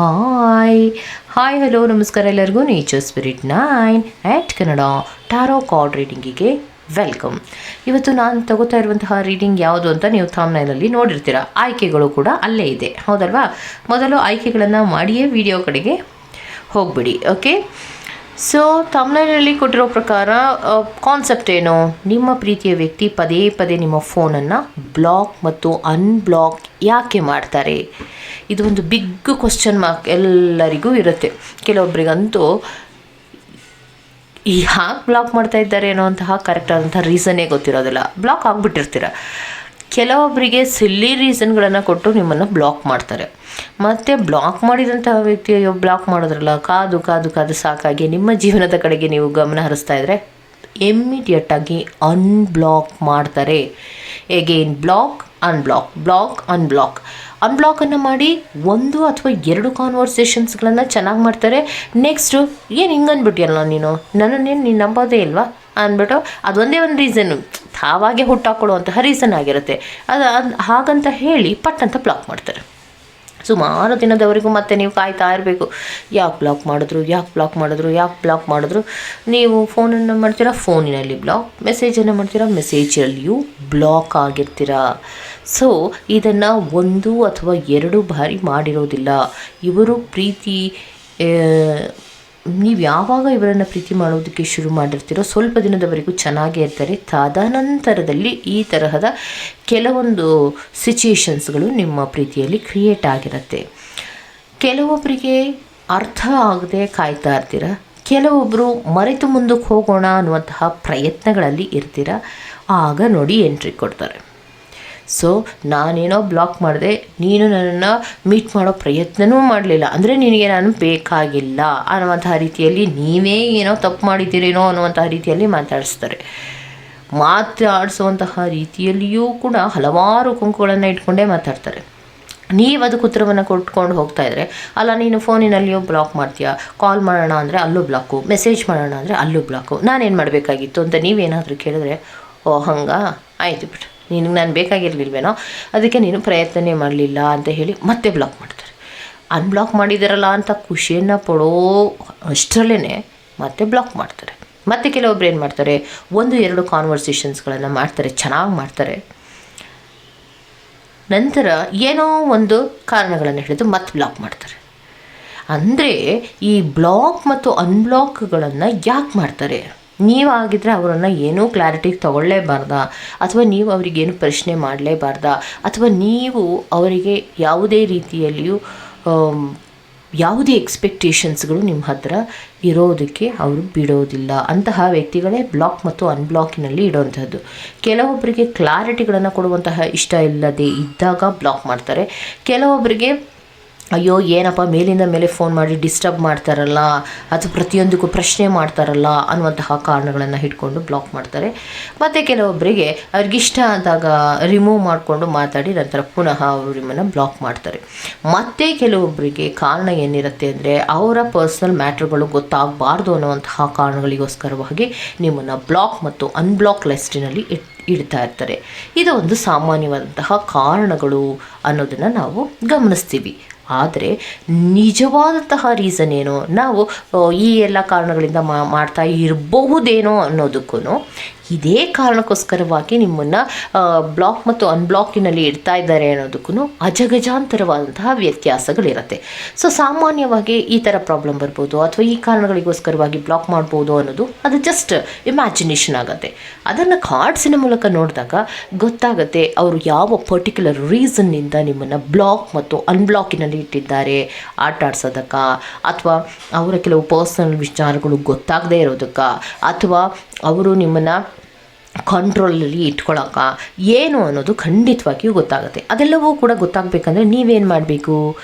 Hi hi hello ನಮಸ್ಕಾರ ಎಲ್ಲರಿಗೂ. Nature spirit nine at Kannada tarot card ರೀಡಿಂಗಿಗೆ welcome ಇವತ್ತು ನಾನು ತಗೋತಾ ಇರುವಂತಹ ರೀಡಿಂಗ್ ಯಾವುದು ಅಂತ ನೀವು ಥಾಮ್ನೈನಲ್ಲಿ ನೋಡಿರ್ತೀರ. ಆಯ್ಕೆಗಳು ಕೂಡ ಅಲ್ಲೇ ಇದೆ. ಹೌದಲ್ವಾ? ಮೊದಲು ಆಯ್ಕೆಗಳನ್ನು ಮಾಡಿಯೇ ವಿಡಿಯೋ ಕಡೆಗೆ ಹೋಗ್ಬಿಡಿ ಓಕೆ ಸೊ ತಮಿಳಲ್ಲಿ ಕೊಟ್ಟಿರೋ ಪ್ರಕಾರ ಕಾನ್ಸೆಪ್ಟ್ ಏನು? ನಿಮ್ಮ ಪ್ರೀತಿಯ ವ್ಯಕ್ತಿ ಪದೇ ಪದೇ ನಿಮ್ಮ ಫೋನನ್ನು ಬ್ಲಾಕ್ ಮತ್ತು ಅನ್ಬ್ಲಾಕ್ ಯಾಕೆ ಮಾಡ್ತಾರೆ? ಇದು ಒಂದು ಬಿಗ್ ಕ್ವಶನ್ ಮಾರ್ಕ್ ಎಲ್ಲರಿಗೂ ಇರುತ್ತೆ. ಕೆಲವೊಬ್ಬರಿಗಂತೂ ಯಾಕೆ ಬ್ಲಾಕ್ ಮಾಡ್ತಾ ಇದ್ದಾರೆ ಅನ್ನೋಂತಹ ಕರೆಕ್ಟ್ ಆದಂಥ ರೀಸನ್ನೇ ಗೊತ್ತಿರೋದಿಲ್ಲ. ಬ್ಲಾಕ್ ಆಗಿಬಿಟ್ಟಿರ್ತೀರ. ಕೆಲವೊಬ್ಬರಿಗೆ ಸಿಲ್ಲಿ ರೀಸನ್ಗಳನ್ನು ಕೊಟ್ಟು ನಿಮ್ಮನ್ನು ಬ್ಲಾಕ್ ಮಾಡ್ತಾರೆ. ಮತ್ತು ಬ್ಲಾಕ್ ಮಾಡಿದಂತಹ ವ್ಯಕ್ತಿ ಅಯ್ಯೋ ಬ್ಲಾಕ್ ಮಾಡೋದ್ರಲ್ಲ, ಕಾದು ಕಾದು ಕಾದು ಸಾಕಾಗಿ ನಿಮ್ಮ ಜೀವನದ ಕಡೆಗೆ ನೀವು ಗಮನ ಹರಿಸ್ತಾ ಇದ್ದರೆ ಇಮ್ಮಿಡಿಯೇಟಾಗಿ ಅನ್ಬ್ಲಾಕ್ ಮಾಡ್ತಾರೆ. Again block unblock block unblock ಅನ್ಬ್ಲಾಕನ್ನು ಮಾಡಿ ಒಂದು ಅಥವಾ ಎರಡು ಕಾನ್ವರ್ಸೇಷನ್ಸ್ಗಳನ್ನು ಚೆನ್ನಾಗಿ ಮಾಡ್ತಾರೆ. ನೆಕ್ಸ್ಟು ಏನು ಹಿಂಗೆ ಅಂದ್ಬಿಟ್ಟಿಯಲ್ಲ ನೀನು? ನನ್ನನ್ನೇನು ನೀನು ನಂಬೋದೇ ಇಲ್ವಾ? ಅಂದ್ಬಿಟ್ಟು ಅದೊಂದೇ ಒಂದು ರೀಸನ್ನು ತಾವಾಗೆ ಹುಟ್ಟಾಕೊಳ್ಳುವಂತಹ ರೀಸನ್ ಆಗಿರುತ್ತೆ. ಅದು ಹಾಗಂತ ಹೇಳಿ ಪಟ್ ಅಂತ ಬ್ಲಾಕ್ ಮಾಡ್ತಾರೆ. ಸುಮಾರು ದಿನದವರೆಗೂ ಮತ್ತೆ ನೀವು ಕಾಯ್ತಾ ಇರಬೇಕು. ಯಾಕೆ ಬ್ಲಾಕ್ ಮಾಡಿದ್ರು, ಯಾಕೆ ಬ್ಲಾಕ್ ಮಾಡಿದ್ರು, ಯಾಕೆ ಬ್ಲಾಕ್ ಮಾಡಿದ್ರು. ನೀವು ಫೋನನ್ನು ಮಾಡ್ತೀರಾ? ಫೋನಿನಲ್ಲಿ ಬ್ಲಾಕ್ ಮೆಸೇಜನ್ನು ಮಾಡ್ತೀರಾ? ಮೆಸೇಜಲ್ಲಿಯೂ ಬ್ಲಾಕ್ ಆಗಿರ್ತೀರಾ? ಸೊ ಇದನ್ನು ಒಂದು ಅಥವಾ ಎರಡು ಬಾರಿ ಮಾಡಿರೋದಿಲ್ಲ. ಇವರು ಪ್ರೀತಿ ನೀವು ಯಾವಾಗ ಇವರನ್ನು ಪ್ರೀತಿ ಮಾಡೋದಕ್ಕೆ ಶುರು ಮಾಡಿರ್ತೀರೋ ಸ್ವಲ್ಪ ದಿನದವರೆಗೂ ಚೆನ್ನಾಗೇ ಇರ್ತಾರೆ. ತದನಂತರದಲ್ಲಿ ಈ ತರಹದ ಕೆಲವೊಂದು ಸಿಚುಯೇಷನ್ಸ್ಗಳು ನಿಮ್ಮ ಪ್ರೀತಿಯಲ್ಲಿ ಕ್ರಿಯೇಟ್ ಆಗಿರುತ್ತೆ. ಕೆಲವೊಬ್ಬರಿಗೆ ಅರ್ಥ ಆಗದೆ ಕಾಯ್ತಾ ಇರ್ತೀರ. ಕೆಲವೊಬ್ಬರು ಮರೆತು ಮುಂದಕ್ಕೆ ಹೋಗೋಣ ಅನ್ನುವಂತಹ ಪ್ರಯತ್ನಗಳಲ್ಲಿ ಇರ್ತೀರ. ಆಗ ನೋಡಿ ಎಂಟ್ರಿ ಕೊಡ್ತಾರೆ. ಸೊ ನಾನೇನೋ ಬ್ಲಾಕ್ ಮಾಡಿದೆ, ನೀನು ನನ್ನನ್ನು ಮೀಟ್ ಮಾಡೋ ಪ್ರಯತ್ನವೂ ಮಾಡಲಿಲ್ಲ. ಅಂದರೆ ನಿನಗೆ ನಾನು ಬೇಕಾಗಿಲ್ಲ ಅನ್ನುವಂತಹ ರೀತಿಯಲ್ಲಿ ನೀವೇ ಏನೋ ತಪ್ಪು ಮಾಡಿದ್ದೀರೇನೋ ಅನ್ನುವಂತಹ ರೀತಿಯಲ್ಲಿ ಮಾತಾಡಿಸ್ತಾರೆ. ಮಾತಾಡಿಸುವಂತಹ ರೀತಿಯಲ್ಲಿಯೂ ಕೂಡ ಹಲವಾರು ಕುಂಕುಗಳನ್ನು ಇಟ್ಕೊಂಡೇ ಮಾತಾಡ್ತಾರೆ. ನೀವು ಅದಕ್ಕೆ ಉತ್ತರವನ್ನು ಕೊಟ್ಕೊಂಡು ಹೋಗ್ತಾ ಇದ್ರೆ, ಅಲ್ಲ, ನೀನು ಫೋನಿನಲ್ಲಿಯೂ ಬ್ಲಾಕ್ ಮಾಡ್ತೀಯಾ? ಕಾಲ್ ಮಾಡೋಣ ಅಂದರೆ ಅಲ್ಲೂ ಬ್ಲಾಕು ಮೆಸೇಜ್ ಮಾಡೋಣ ಅಂದರೆ ಅಲ್ಲೂ ಬ್ಲಾಕು ನಾನೇನು ಮಾಡಬೇಕಾಗಿತ್ತು ಅಂತ ನೀವೇನಾದರೂ ಕೇಳಿದ್ರೆ ಓ ಹಂಗ ಆಯಿತು ಬಿಟ್ಟು ನಿನಗೆ ನಾನು ಬೇಕಾಗಿರಲಿಲ್ವೇನೋ? ಅದಕ್ಕೆ ನೀನು ಪ್ರಯತ್ನನೇ ಮಾಡಲಿಲ್ಲ ಅಂತ ಹೇಳಿ ಮತ್ತೆ ಬ್ಲಾಕ್ ಮಾಡ್ತಾರೆ. ಅನ್ಬ್ಲಾಕ್ ಮಾಡಿದಾರಲ್ಲ ಅಂತ ಖುಷಿಯನ್ನು ಪಡೋ ಅಷ್ಟರಲ್ಲೇ ಮತ್ತೆ ಬ್ಲಾಕ್ ಮಾಡ್ತಾರೆ. ಮತ್ತು ಕೆಲವೊಬ್ರು ಏನು ಮಾಡ್ತಾರೆ? ಒಂದು, ಎರಡು ಕಾನ್ವರ್ಸೇಷನ್ಸ್ಗಳನ್ನು ಮಾಡ್ತಾರೆ, ಚೆನ್ನಾಗಿ ಮಾಡ್ತಾರೆ. ನಂತರ ಏನೋ ಒಂದು ಕಾರಣಗಳನ್ನು ಹಿಡಿದು ಮತ್ತೆ ಬ್ಲಾಕ್ ಮಾಡ್ತಾರೆ. ಅಂದರೆ ಈ ಬ್ಲಾಕ್ ಮತ್ತು ಅನ್ಬ್ಲಾಕ್ಗಳನ್ನು ಯಾಕೆ ಮಾಡ್ತಾರೆ? ನೀವಾಗಿದ್ದರೆ ಅವರನ್ನು ಏನೂ ಕ್ಲಾರಿಟಿ ತಗೊಳ್ಳೇಬಾರ್ದ. ಅಥವಾ ನೀವು ಅವರಿಗೇನು ಪ್ರಶ್ನೆ ಮಾಡಲೇಬಾರ್ದ. ಅಥವಾ ನೀವು ಅವರಿಗೆ ಯಾವುದೇ ರೀತಿಯಲ್ಲಿಯೂ ಯಾವುದೇ ಎಕ್ಸ್ಪೆಕ್ಟೇಷನ್ಸ್ಗಳು ನಿಮ್ಮ ಹತ್ರ ಇರೋದಕ್ಕೆ ಅವರು ಬಿಡೋದಿಲ್ಲ. ಅಂತಹ ವ್ಯಕ್ತಿಗಳೇ ಬ್ಲಾಕ್ ಮತ್ತು ಅನ್ಬ್ಲಾಕಿನಲ್ಲಿ ಇಡೋವಂಥದ್ದು ಕೆಲವೊಬ್ಬರಿಗೆ ಕ್ಲಾರಿಟಿಗಳನ್ನು ಕೊಡುವಂತಹ ಇಷ್ಟ ಇಲ್ಲದೆ ಇದ್ದಾಗ ಬ್ಲಾಕ್ ಮಾಡ್ತಾರೆ. ಕೆಲವೊಬ್ಬರಿಗೆ ಅಯ್ಯೋ, ಏನಪ್ಪ, ಮೇಲಿಂದ ಮೇಲೆ ಫೋನ್ ಮಾಡಿ ಡಿಸ್ಟರ್ಬ್ ಮಾಡ್ತಾರಲ್ಲ ಅಥವಾ ಪ್ರತಿಯೊಂದಕ್ಕೂ ಪ್ರಶ್ನೆ ಮಾಡ್ತಾರಲ್ಲ ಅನ್ನುವಂತಹ ಕಾರಣಗಳನ್ನು ಹಿಡ್ಕೊಂಡು ಬ್ಲಾಕ್ ಮಾಡ್ತಾರೆ. ಮತ್ತು ಕೆಲವೊಬ್ಬರಿಗೆ ಅವ್ರಿಗಿಷ್ಟ ಆದಾಗ ರಿಮೂವ್ ಮಾಡಿಕೊಂಡು ಮಾತಾಡಿ ನಂತರ ಪುನಃ ಅವರು ನಿಮ್ಮನ್ನು ಬ್ಲಾಕ್ ಮಾಡ್ತಾರೆ. ಮತ್ತು ಕೆಲವೊಬ್ಬರಿಗೆ ಕಾರಣ ಏನಿರುತ್ತೆ ಅಂದರೆ ಅವರ ಪರ್ಸ್ನಲ್ ಮ್ಯಾಟ್ರ್ಗಳು ಗೊತ್ತಾಗಬಾರ್ದು ಅನ್ನುವಂತಹ ಕಾರಣಗಳಿಗೋಸ್ಕರವಾಗಿ ನಿಮ್ಮನ್ನು ಬ್ಲಾಕ್ ಮತ್ತು ಅನ್ಬ್ಲಾಕ್ ಲಿಸ್ಟಿನಲ್ಲಿ ಇಟ್ ಇಡ್ತಾ ಇರ್ತಾರೆ. ಇದು ಒಂದು ಸಾಮಾನ್ಯವಾದಂತಹ ಕಾರಣಗಳು ಅನ್ನೋದನ್ನು ನಾವು ಗಮನಿಸ್ತೀವಿ. ಆದರೆ ನಿಜವಾದಂತಹ ರೀಸನ್ ಏನು? ನಾವು ಈ ಎಲ್ಲ ಕಾರಣಗಳಿಂದ ಮಾಡ್ತಾ ಇರಬಹುದೇನೋ ಅನ್ನೋದಕ್ಕೂ ಇದೇ ಕಾರಣಕ್ಕೋಸ್ಕರವಾಗಿ ನಿಮ್ಮನ್ನು ಬ್ಲಾಕ್ ಮತ್ತು ಅನ್ಬ್ಲಾಕಿನಲ್ಲಿ ಇಡ್ತಾ ಇದ್ದಾರೆ ಅನ್ನೋದಕ್ಕೂ ಅಜಗಜಾಂತರವಾದಂತಹ ವ್ಯತ್ಯಾಸಗಳಿರುತ್ತೆ. ಸೊ ಸಾಮಾನ್ಯವಾಗಿ ಈ ಥರ ಪ್ರಾಬ್ಲಮ್ ಬರ್ಬೋದು, ಅಥವಾ ಈ ಕಾರಣಗಳಿಗೋಸ್ಕರವಾಗಿ ಬ್ಲಾಕ್ ಮಾಡ್ಬೋದು ಅನ್ನೋದು, ಅದು ಜಸ್ಟ್ ಇಮ್ಯಾಜಿನೇಷನ್ ಆಗುತ್ತೆ. ಅದನ್ನು ಕಾರ್ಡ್ಸಿನ ಮೂಲಕ ನೋಡಿದಾಗ ಗೊತ್ತಾಗುತ್ತೆ ಅವರು ಯಾವ ಪರ್ಟಿಕ್ಯುಲರ್ ರೀಸನ್ನಿಂದ ನಿಮ್ಮನ್ನು ಬ್ಲಾಕ್ ಮತ್ತು ಅನ್ಬ್ಲಾಕಿನಲ್ಲಿ ಇಟ್ಟಿದ್ದಾರೆ, ಆಟ ಆಡ್ಸೋದಕ್ಕ, ಅಥವಾ ಅವರ ಕೆಲವು ಪರ್ಸನಲ್ ವಿಚಾರಗಳು ಗೊತ್ತಾಗದೇ ಇರೋದಕ್ಕ, ಅಥವಾ ಅವರು ನಿಮ್ಮನ್ನು ಕಂಟ್ರೋಲಲ್ಲಿ ಇಟ್ಕೊಳಕ ಏನು ಅನ್ನೋದು ಖಂಡಿತವಾಗಿಯೂ ಗೊತ್ತಾಗುತ್ತೆ. ಅದೆಲ್ಲವೂ ಕೂಡ ಗೊತ್ತಾಗಬೇಕಂದ್ರೆ ನೀವೇನು ಮಾಡಬೇಕು?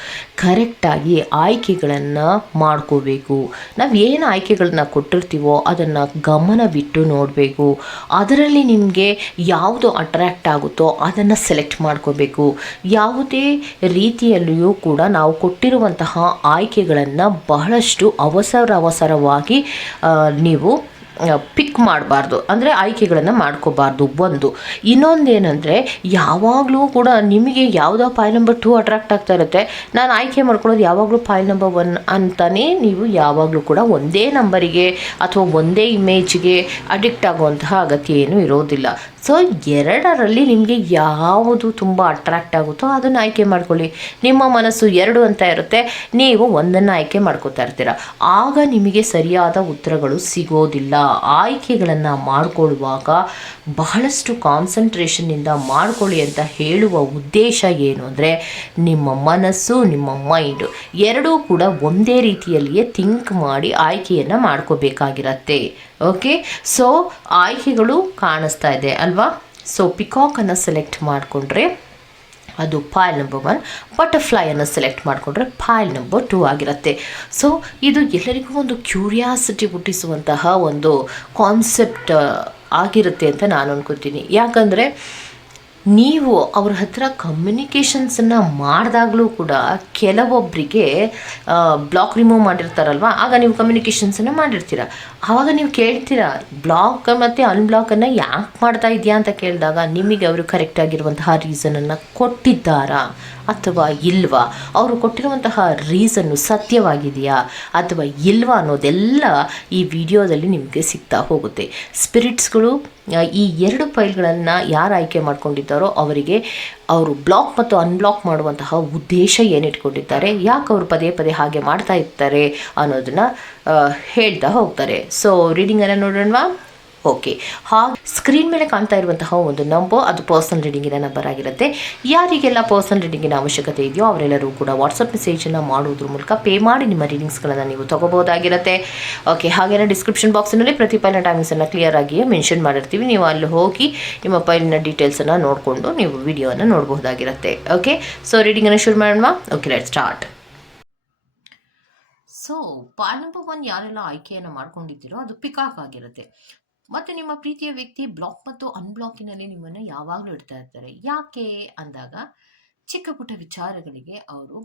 ಕರೆಕ್ಟಾಗಿ ಆಯ್ಕೆಗಳನ್ನು ಮಾಡ್ಕೋಬೇಕು. ನಾವು ಏನು ಆಯ್ಕೆಗಳನ್ನ ಕೊಟ್ಟಿರ್ತೀವೋ ಅದನ್ನು ಗಮನ ಬಿಟ್ಟು ನೋಡಬೇಕು. ಅದರಲ್ಲಿ ನಿಮಗೆ ಯಾವುದು ಅಟ್ರ್ಯಾಕ್ಟ್ ಆಗುತ್ತೋ ಅದನ್ನು ಸೆಲೆಕ್ಟ್ ಮಾಡ್ಕೋಬೇಕು. ಯಾವುದೇ ರೀತಿಯಲ್ಲಿಯೂ ಕೂಡ ನಾವು ಕೊಟ್ಟಿರುವಂತಹ ಆಯ್ಕೆಗಳನ್ನು ಬಹಳಷ್ಟು ಅವಸರ ಅವಸರವಾಗಿ ನೀವು ಪಿಕ್ ಮಾಡಬಾರ್ದು. ಅಂದರೆ ಆಯ್ಕೆಗಳನ್ನು ಮಾಡ್ಕೋಬಾರ್ದು ಒಂದು. ಇನ್ನೊಂದೇನೆಂದರೆ ಯಾವಾಗಲೂ ಕೂಡ ನಿಮಗೆ ಯಾವುದೋ ಫೈಲ್ ನಂಬರ್ ಟೂ ಅಟ್ರಾಕ್ಟ್ ಆಗ್ತಾ ಇರುತ್ತೆ. ನಾನು ಆಯ್ಕೆ ಮಾಡ್ಕೊಳ್ಳೋದು ಯಾವಾಗಲೂ ಫೈಲ್ ನಂಬರ್ ಒನ್ ಅಂತಲೇ ನೀವು ಯಾವಾಗಲೂ ಕೂಡ ಒಂದೇ ನಂಬರಿಗೆ ಅಥವಾ ಒಂದೇ ಇಮೇಜ್ಗೆ ಅಡಿಕ್ಟ್ ಆಗುವಂತಹ ಅಗತ್ಯ ಏನೂ ಇರೋದಿಲ್ಲ. ಸೊ, ಎರಡರಲ್ಲಿ ನಿಮಗೆ ಯಾವುದು ತುಂಬ ಅಟ್ರಾಕ್ಟ್ ಆಗುತ್ತೋ ಅದನ್ನು ಆಯ್ಕೆ ಮಾಡ್ಕೊಳ್ಳಿ. ನಿಮ್ಮ ಮನಸ್ಸು ಎರಡು ಅಂತ ಇರುತ್ತೆ. ನೀವು ಒಂದನ್ನು ಆಯ್ಕೆ ಮಾಡ್ಕೋತಾ ಇರ್ತೀರ. ಆಗ ನಿಮಗೆ ಸರಿಯಾದ ಉತ್ತರಗಳು ಸಿಗೋದಿಲ್ಲ. ಆಯ್ಕೆಗಳನ್ನು ಮಾಡಿಕೊಳ್ಳುವಾಗ ಬಹಳಷ್ಟು ಕಾನ್ಸಂಟ್ರೇಷನ್ನಿಂದ ಮಾಡಿಕೊಳ್ಳಿ ಅಂತ ಹೇಳುವ ಉದ್ದೇಶ ಏನು ಅಂದರೆ, ನಿಮ್ಮ ಮನಸ್ಸು, ನಿಮ್ಮ ಮೈಂಡು ಎರಡೂ ಕೂಡ ಒಂದೇ ರೀತಿಯಲ್ಲಿಯೇ ಥಿಂಕ್ ಮಾಡಿ ಆಯ್ಕೆಯನ್ನು ಮಾಡ್ಕೋಬೇಕಾಗಿರತ್ತೆ. ಓಕೆ ಸೊ ಆಯ್ಕೆಗಳು ಕಾಣಿಸ್ತಾ ಇದೆ ಅಲ್ವಾ? ಸೊ ಪಿಕಾಕನ್ನು ಸೆಲೆಕ್ಟ್ ಮಾಡಿಕೊಂಡ್ರೆ ಅದು ಫೈಲ್ ನಂಬರ್ ಒನ್ ಬಟರ್ಫ್ಲೈಯನ್ನು ಸೆಲೆಕ್ಟ್ ಮಾಡಿಕೊಂಡ್ರೆ ಫೈಲ್ ನಂಬರ್ ಟೂ ಆಗಿರುತ್ತೆ. ಸೊ ಇದು ಎಲ್ಲರಿಗೂ ಒಂದು ಕ್ಯೂರಿಯಾಸಿಟಿ ಹುಟ್ಟಿಸುವಂತಹ ಒಂದು ಕಾನ್ಸೆಪ್ಟ್ ಆಗಿರುತ್ತೆ ಅಂತ ನಾನು ಅನ್ಕೋತೀನಿ. ಯಾಕಂದರೆ ನೀವು ಅವ್ರ ಹತ್ರ ಕಮ್ಯುನಿಕೇಷನ್ಸನ್ನು ಮಾಡಿದಾಗಲೂ ಕೂಡ ಕೆಲವೊಬ್ಬರಿಗೆ ಬ್ಲಾಕ್ ರಿಮೂವ್ ಮಾಡಿರ್ತಾರಲ್ವ? ಆಗ ನೀವು ಕಮ್ಯುನಿಕೇಷನ್ಸನ್ನು ಮಾಡಿರ್ತೀರ. ಆವಾಗ ನೀವು ಕೇಳ್ತೀರಾ ಬ್ಲಾಕ್ ಮತ್ತು ಅನ್ಬ್ಲಾಕನ್ನು ಯಾಕೆ ಮಾಡ್ತಾ ಇದೆಯಾ ಅಂತ ಕೇಳಿದಾಗ, ನಿಮಗೆ ಅವರು ಕರೆಕ್ಟಾಗಿರುವಂತಹ ರೀಸನನ್ನು ಕೊಟ್ಟಿದ್ದಾರಾ? ಅಥವಾ ಇಲ್ವಾ? ಅವರು ಕೊಟ್ಟಿರುವಂತಹ ರೀಸನ್ನು ಸತ್ಯವಾಗಿದೆಯಾ ಅಥವಾ ಇಲ್ವಾ ಅನ್ನೋದೆಲ್ಲ ಈ ವಿಡಿಯೋದಲ್ಲಿ ನಿಮಗೆ ಸಿಗ್ತಾ ಹೋಗುತ್ತೆ. ಸ್ಪಿರಿಟ್ಸ್ಗಳು ಈ ಎರಡು ಫೈಲ್ಗಳನ್ನು ಯಾರು ಆಯ್ಕೆ ಮಾಡ್ಕೊಂಡಿದ್ದಾರೋ ಅವರಿಗೆ ಅವರು ಬ್ಲಾಕ್ ಮತ್ತು ಅನ್ಬ್ಲಾಕ್ ಮಾಡುವಂತಹ ಉದ್ದೇಶ ಏನಿಟ್ಕೊಂಡಿದ್ದಾರೆ, ಯಾಕೆ ಅವರು ಪದೇ ಪದೇ ಹಾಗೆ ಮಾಡ್ತಾ ಇರ್ತಾರೆ ಅನ್ನೋದನ್ನ ಹೇಳ್ತಾ ಹೋಗ್ತಾರೆ. ಸೊ ರೀಡಿಂಗನ್ನು ನೋಡೋಣವಾ? ಓಕೆ. ಹಾಗೆ ಸ್ಕ್ರೀನ್ ಮೇಲೆ ಕಾಣ್ತಾ ಇರುವಂತಹ ಒಂದು ನಂಬರ್ ಅದು ಪರ್ಸನಲ್ ರೀಡಿಂಗಿನ ನಂಬರ್ ಆಗಿರುತ್ತೆ. ಯಾರಿಗೆಲ್ಲ ಪರ್ಸನಲ್ ರೀಡಿಂಗಿನ ಅವಶ್ಯಕತೆ ಇದೆಯೋ ಅವರೆಲ್ಲರೂ ಕೂಡ ವಾಟ್ಸಪ್ ಮೆಸೇಜನ್ನು ಮಾಡೋದ್ರ ಮೂಲಕ ಪೇ ಮಾಡಿ ನಿಮ್ಮ ರೀಡಿಂಗ್ಸ್ಗಳನ್ನು ನೀವು ತಗೋಬಹುದಾಗಿರುತ್ತೆ. ಓಕೆ ಹಾಗೆ ಡಿಸ್ಕ್ರಿಪ್ಷನ್ ಬಾಕ್ಸಿನಲ್ಲಿ ಟೈಮಿಂಗ್ಸ್ ಟೈಮಿಂಗ್ಸನ್ನು ಕ್ಲಿಯರ್ ಆಗಿಯೇ ಮೆನ್ಷನ್ ಮಾಡಿರ್ತೀವಿ. ನೀವು ಅಲ್ಲಿ ಹೋಗಿ ನಿಮ್ಮ ಫೈಲಿನ ಡೀಟೇಲ್ಸನ್ನು ನೋಡಿಕೊಂಡು ನೀವು ವಿಡಿಯೋವನ್ನು ನೋಡಬಹುದಾಗಿರುತ್ತೆ. ಓಕೆ ಸೊ ರೀಡಿಂಗನ್ನು ಶುರು ಮಾಡೋಣ. Okay let start so part number one ಯಾರೆಲ್ಲ ಆಯ್ಕೆಯನ್ನು ಮಾಡ್ಕೊಂಡಿದ್ದೀರೋ ಅದು ಪಿಕಾಕ್ ಆಗಿರುತ್ತೆ. ಮತ್ತೆ ನಿಮ್ಮ ಪ್ರೀತಿಯ ವ್ಯಕ್ತಿ ಬ್ಲಾಕ್ ಮತ್ತು ಅನ್ಬ್ಲಾಕಿನಲ್ಲಿ ನಿಮ್ಮನ್ನು ಯಾವಾಗಲೂ ಇಡ್ತಾ ಇರ್ತಾರೆ. ಯಾಕೆ ಅಂದಾಗ ಚಿಕ್ಕ ಪುಟ್ಟ ವಿಚಾರಗಳಿಗೆ ಅವರು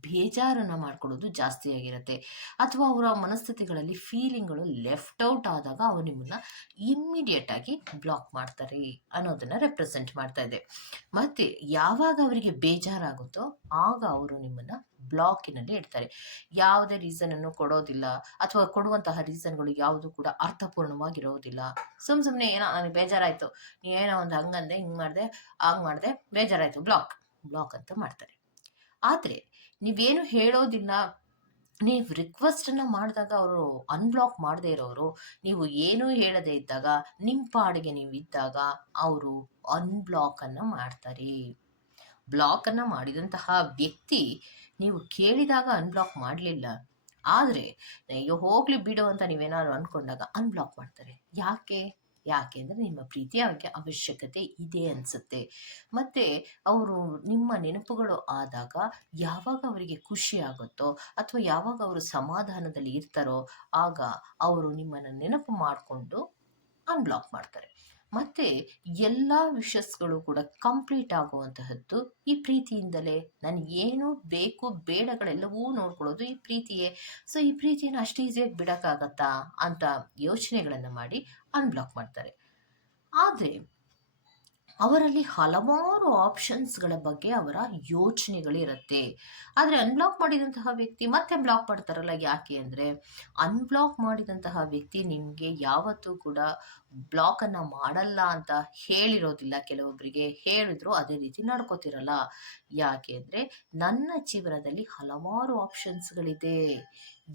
ಬೇಜಾರನ್ನು ಮಾಡ್ಕೊಳ್ಳೋದು ಜಾಸ್ತಿ ಆಗಿರುತ್ತೆ. ಅಥವಾ ಅವರ ಮನಸ್ಥಿತಿಗಳಲ್ಲಿ ಫೀಲಿಂಗ್ಗಳು ಲೆಫ್ಟ್ ಔಟ್ ಆದಾಗ ಅವರು ನಿಮ್ಮನ್ನು ಇಮ್ಮಿಡಿಯೇಟ್ ಆಗಿ ಬ್ಲಾಕ್ ಮಾಡ್ತಾರೆ ಅನ್ನೋದನ್ನು ರೆಪ್ರೆಸೆಂಟ್ ಮಾಡ್ತಾ ಇದೆ. ಮತ್ತು ಯಾವಾಗ ಅವರಿಗೆ ಬೇಜಾರಾಗುತ್ತೋ ಆಗ ಅವರು ನಿಮ್ಮನ್ನು ಬ್ಲಾಕಿನಲ್ಲಿ ಇಡ್ತಾರೆ. ಯಾವುದೇ ರೀಸನನ್ನು ಕೊಡೋದಿಲ್ಲ ಅಥವಾ ಕೊಡುವಂತಹ ರೀಸನ್ಗಳು ಯಾವುದು ಕೂಡ ಅರ್ಥಪೂರ್ಣವಾಗಿರೋದಿಲ್ಲ. ಸುಮ್ ಸುಮ್ಮನೆ ಏನೋ ನನಗೆ ಬೇಜಾರಾಯಿತು, ಏನೋ ಒಂದು ಹಂಗಂದೆ ಹಿಂಗೆ ಮಾಡಿದೆ, ಹಂಗೆ ಮಾಡಿದೆ, ಬೇಜಾರಾಯಿತು ಬ್ಲಾಕ್ ಬ್ಲಾಕ್ ಅಂತ ಮಾಡ್ತಾರೆ. ಆದರೆ ನೀವೇನು ಹೇಳೋದಿಲ್ಲ. ನೀವು ರಿಕ್ವೆಸ್ಟನ್ನು ಮಾಡಿದಾಗ ಅವರು ಅನ್ಬ್ಲಾಕ್ ಮಾಡದೇ ಇರೋರು. ನೀವು ಏನೂ ಹೇಳದೇ ಇದ್ದಾಗ ನಿಮ್ಮ ಪಾಡಿಗೆ ನೀವು ಇದ್ದಾಗ ಅವರು ಅನ್ಬ್ಲಾಕನ್ನು ಮಾಡ್ತಾರೆ. ಬ್ಲಾಕನ್ನು ಮಾಡಿದಂತಹ ವ್ಯಕ್ತಿ ನೀವು ಕೇಳಿದಾಗ ಅನ್ಬ್ಲಾಕ್ ಮಾಡಲಿಲ್ಲ. ಆದರೆ, ಅಯ್ಯೋ, ಹೋಗ್ಲಿ ಬಿಡು ಅಂತ ನೀವೇನಾದ್ರು ಅಂದ್ಕೊಂಡಾಗ ಅನ್ಬ್ಲಾಕ್ ಮಾಡ್ತಾರೆ. ಯಾಕೆ? ಯಾಕೆ ಅಂದರೆ ನಿಮ್ಮ ಪ್ರೀತಿಯ ಅವಶ್ಯಕತೆ ಇದೆ ಅನಿಸುತ್ತೆ. ಮತ್ತು ಅವರು ನಿಮ್ಮ ನೆನಪುಗಳು ಆದಾಗ ಯಾವಾಗ ಅವರಿಗೆ ಖುಷಿ ಆಗುತ್ತೋ ಅಥವಾ ಯಾವಾಗ ಅವರು ಸಮಾಧಾನದಲ್ಲಿ ಇರ್ತಾರೋ ಆಗ ಅವರು ನಿಮ್ಮನ್ನು ನೆನಪು ಮಾಡಿಕೊಂಡು ಅನ್ಬ್ಲಾಕ್ ಮಾಡ್ತಾರೆ. ಮತ್ತು ಎಲ್ಲ ವಿಷಸ್ಗಳು ಕೂಡ ಕಂಪ್ಲೀಟ್ ಆಗುವಂತಹದ್ದು ಈ ಪ್ರೀತಿಯಿಂದಲೇ. ಏನು ಬೇಕು, ಬೇಡಗಳೆಲ್ಲವೂ ನೋಡ್ಕೊಳ್ಳೋದು ಈ ಪ್ರೀತಿಯೇ. ಸೊ ಈ ಪ್ರೀತಿಯನ್ನು ಅಷ್ಟು ಈಸಿಯಾಗಿ ಬಿಡೋಕ್ಕಾಗತ್ತಾ ಅಂತ ಯೋಚನೆಗಳನ್ನು ಮಾಡಿ ಅನ್ಬ್ಲಾಕ್ ಮಾಡ್ತಾರೆ. ಆದರೆ, ಅವರಲ್ಲಿ ಹಲವಾರು ಆಪ್ಷನ್ಸ್ಗಳ ಬಗ್ಗೆ ಅವರ ಯೋಚನೆಗಳಿರುತ್ತೆ. ಆದರೆ ಅನ್ಬ್ಲಾಕ್ ಮಾಡಿದಂತಹ ವ್ಯಕ್ತಿ ಮತ್ತೆ ಬ್ಲಾಕ್ ಮಾಡ್ತಾರಲ್ಲ ಯಾಕೆ ಅಂದರೆ ಅನ್ಬ್ಲಾಕ್ ಮಾಡಿದಂತಹ ವ್ಯಕ್ತಿ ನಿಮಗೆ ಯಾವತ್ತೂ ಕೂಡ ಬ್ಲಾಕನ್ನು ಮಾಡಲ್ಲ ಅಂತ ಹೇಳಿರೋದಿಲ್ಲ ಕೆಲವೊಬ್ಬರಿಗೆ ಹೇಳಿದ್ರು ಅದೇ ರೀತಿ ನಡ್ಕೋತಿರಲ್ಲ. ಯಾಕೆ ನನ್ನ ಜೀವನದಲ್ಲಿ ಹಲವಾರು ಆಪ್ಷನ್ಸ್ಗಳಿದೆ.